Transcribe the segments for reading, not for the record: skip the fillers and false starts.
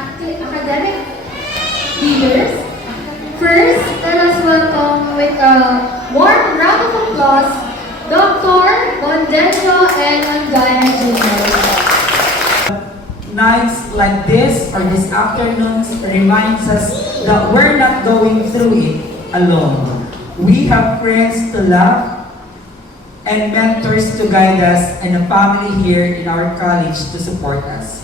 academic leaders. First, let us welcome with a warm round of applause Dr. Bondenyo and Andaya Jr. Nights like this or these afternoons reminds us that we're not going through it alone. We have friends to love and mentors to guide us and a family here in our college to support us.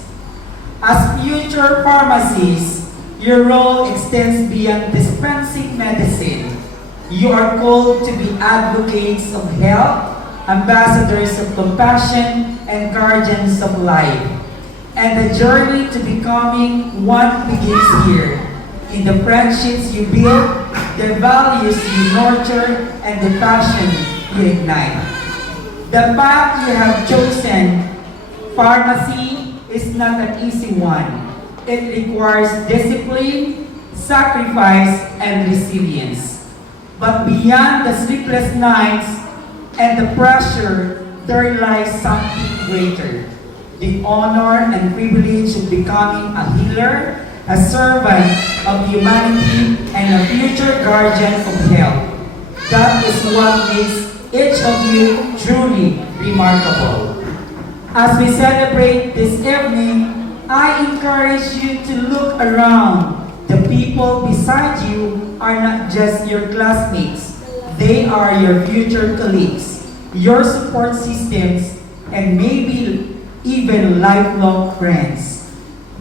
As future pharmacists, your role extends beyond dispensing medicine. You are called to be advocates of health, ambassadors of compassion, and guardians of life. And the journey to becoming one begins here, in the friendships you build, the values you nurture, and the passion you ignite. The path you have chosen, pharmacy, is not an easy one. It requires discipline, sacrifice, and resilience. But beyond the sleepless nights and the pressure, there lies something greater. The honor and privilege of becoming a healer, a servant of humanity, and a future guardian of health. That is what makes each of you truly remarkable. As we celebrate this evening, I encourage you to look around. The people beside you are not just your classmates. They are your future colleagues, your support systems, and maybe even lifelong friends.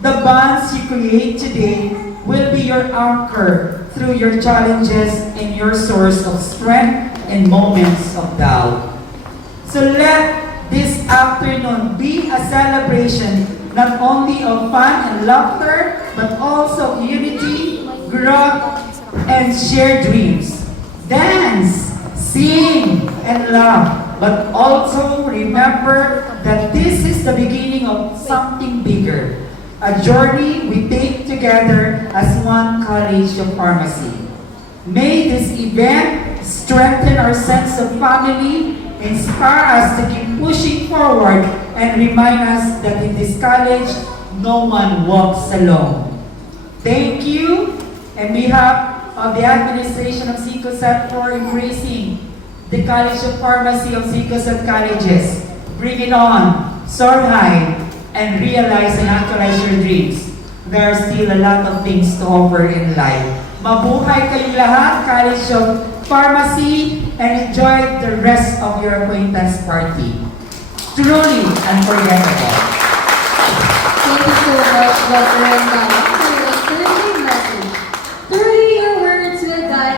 The bonds you create today will be your anchor through your challenges and your source of strength in moments of doubt. So let this afternoon be a celebration not only of fun and laughter, but also of unity, growth, and shared dreams. Dance, sing, and laugh. But also remember that this is the beginning of something bigger, a journey we take together as one college of pharmacy. May this event strengthen our sense of family, inspire us to keep pushing forward, and remind us that in this college, no one walks alone. Thank you, and on behalf of the administration of CICOSAT for embracing the College of Pharmacy of CICOSAT Colleges. Bring it on, soar high, and realize and actualize your dreams. There are still a lot of things to offer in life. Mabuhay kayong lahat, College of Pharmacy, and enjoy the rest of your acquaintance party. Truly unforgettable. Thank you so much, Dr.